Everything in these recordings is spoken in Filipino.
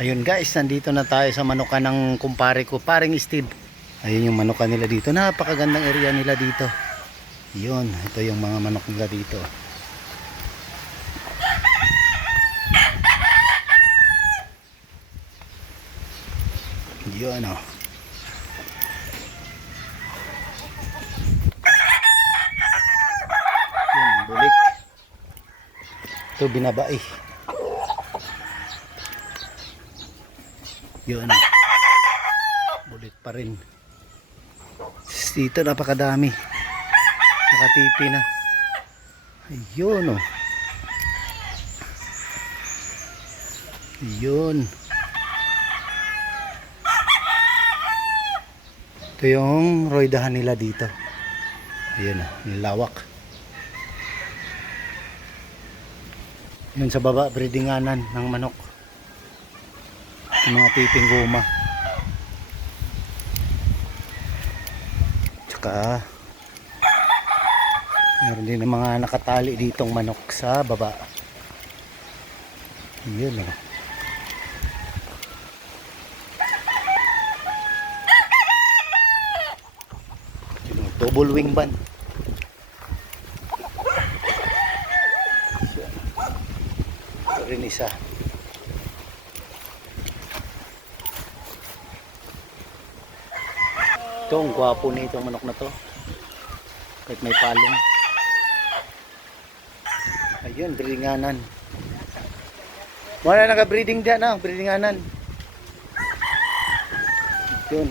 Ayun guys, nandito na tayo sa manukan ng kumpare ko, paring Steve. Ayun yung manukan nila dito. Napakagandang area nila dito. Yun, ito yung mga manok nila dito. Yun oh. Yun, bulik. Ito binabai. Yun oh. Bulik pa rin. Dito napakadami. Nakatipi na. Ayun oh. Yun. Ito yung roydahan nila dito. Ayun oh, nilawak. Yun sa baba, breedinganan ng manok. Yung mga tiping guma. Tsaka meron din ng mga nakatali ditong manok sa baba. Yun oh. Double wing ban. Ito rin isa. Ito ang gwapo na itong manok na to. Kahit may palong. Ayun, breedinganan. Wala naka-breeding dyan ah, breedinganan. Yun.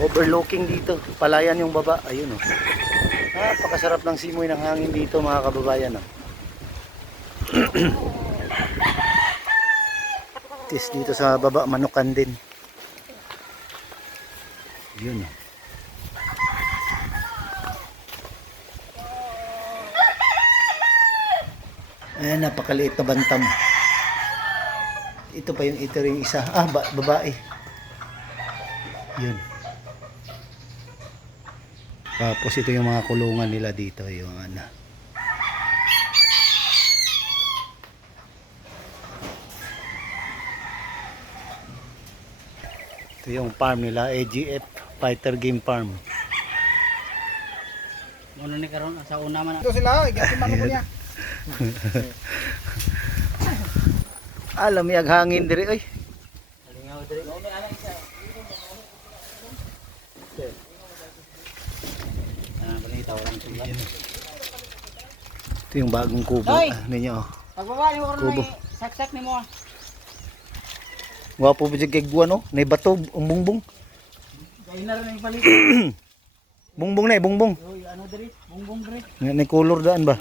Overlooking dito, palayan yung baba. Ayun oh. Napakasarap ng simoy ng hangin dito mga kababayan oh. Tis dito sa baba manukan din. Yun oh. Ayan, napakaliit na bantam. Ito pa yung ito ring isa. Ah, babae. Yun. Tapos ito yung mga kulungan nila dito, yung ano. Ito yung farm nila, AGF Fighter Game Farm. Ano ni karon sa una man. Ito sila, igatiman ko niya. Alam mo hangin diri oy. Alingaw diri. Ito yung bagong kubo. Ninyo oh. Pagbaba ni mo Kubo. saksak nimo. Gwapo ba dyan kay Guan oh. Nay bato, bumbong. Kainar ning palit. Bumbong na bumbong. Oy, ano diri? Bungbong diri. May color daan ba?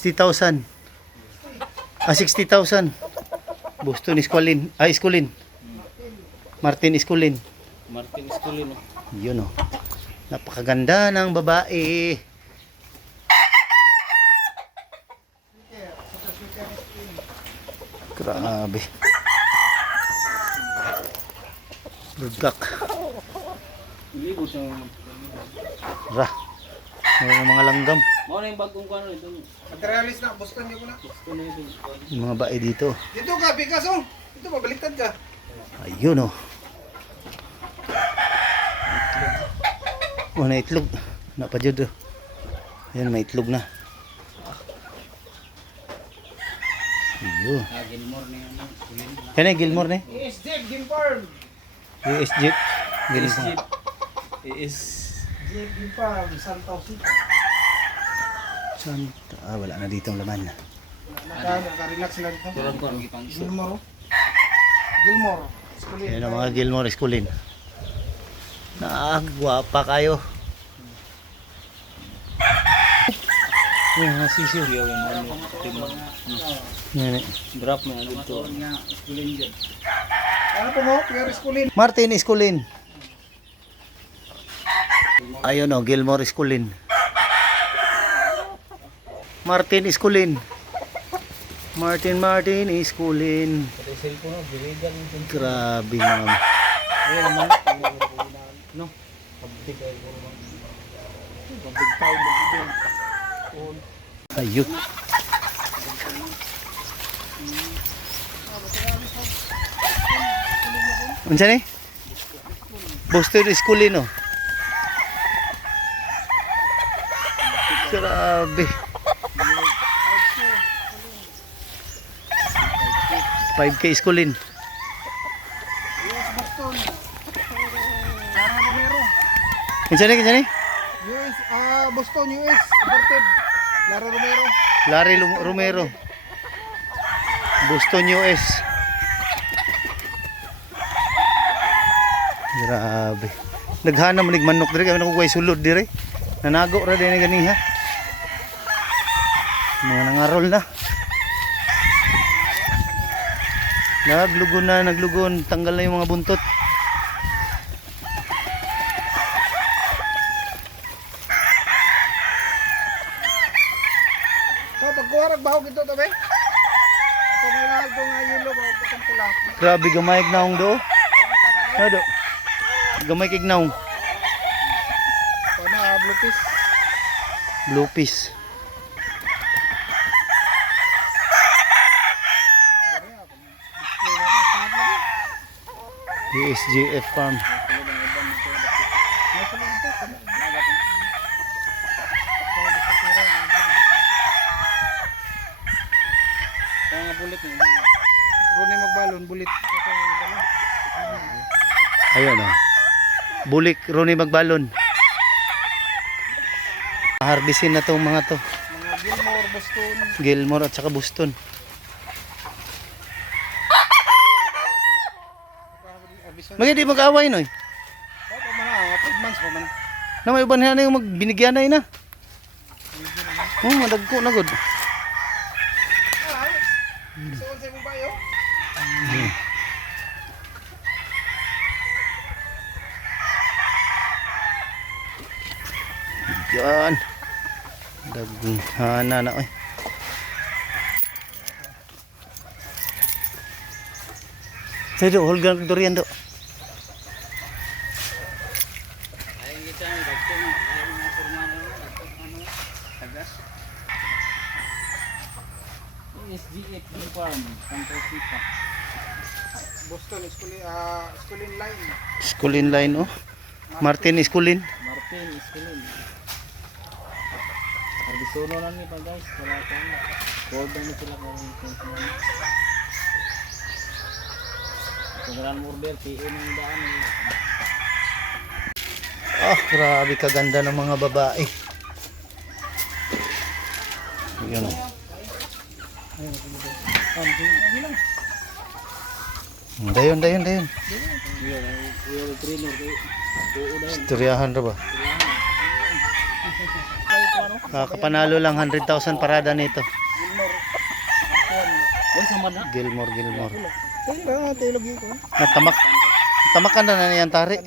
60,000. Ah, 60,000. Boston Esculin. Ah, Esculin. Martin Esculin. Martin Esculin. Yun oh. Napakaganda ng babae. Grabe. Rugak. Libo sa Ra. May mga langgam. mo na yung bagong kuno ito. Materialis na, Boston niyo ko na. Gusto na ito. Yung mga bae dito. Dito ka, bigas oh. Dito, mabaliktad ka. Ayun oh. Oh, na itlog. Napadyod oh. Ayan, may itlog na. Ayun. Gilmore ni ano, Esculin. Yan eh, Gilmore ne. ESJ, Game Farm. US Jeep. Gilmore. Is ESJ, Game Farm, Santa Osita. Santa. Ah, wala na dito ang laman. Naka-relax sila dito. kurang ko ang gipang iso. Gilmore. Gilmore. Esculin. Yan ang mga Gilmore Esculin. Gwapa kayo. Yan, sisiw. Kuya yung ano, timo. Yan eh. Drop mo dito. Esculin dyan. Ano po mo? Pierre Esculin. Martin Esculin. Ayun oh, Gilmore Esculin. Martin Esculin. Martin Esculin. Pati cellphone mo, biligan mo. Grabe naman. Ayun naman. No. Pabdig ay ko naman. Pabdig tayo magiging. Ayun. Unsa ni? Boston Esculino. Grabe. 5K Esculin. US Boston. Lara Romero. Unsa ni? US, Boston, US. Aborted. Lara Romero. Larry Romero. Boston US. Grabe. Naghana man nig manok dire kami nakukuha sulod dire. Nanago ra din ganiha. Mga nangarol na. Naglugon, tanggal na yung mga buntot. So, pagkuharag bahog ito, tabi? Ito may lahal doon nga yun, lo, itong pula. Grabe gamay kag naong do. Ano do? Gamay kag naong. Paano, blue fish. Blue fish. USGF farm. Kaya nga bulit niya. Rune magbalon, bulit. Ayun oh. Bulik Ronnie Magbalon. Harbisin na tong mga to. Mga Gilmore, Boston. Gilmore at saka Boston. Maganda di mag-away noy. Papa mga, 5 months pa man. Na may uban na yung magbinigyan na ina. Oh, madagko na gud. So, sa mo ba yun? Yan. Daghana na oy. Pero hulgan durian do. Ayun kita ang dagko na. Ayun mga kurma na ano. Tagas. SGF farm. Santa Rita. Boston, Skulin Line. Skulin line oh. Martin Skulin. Martin, Estelin. Arbisuno lang ni pa guys. Wala ko na. Gold na sila karong konsumen. Pagkaran order, PA ng daan. Ah, grabe kaganda ng mga babae. Yun oh. Dayon. Yun, yung trainer kay buo dahil. Istoryahan ra ba? Kakapanalo lang 100,000 parada nito. Kung sama na. Gilmore. Tayo lang, tayo lagi ko. Tamakan na yan tari.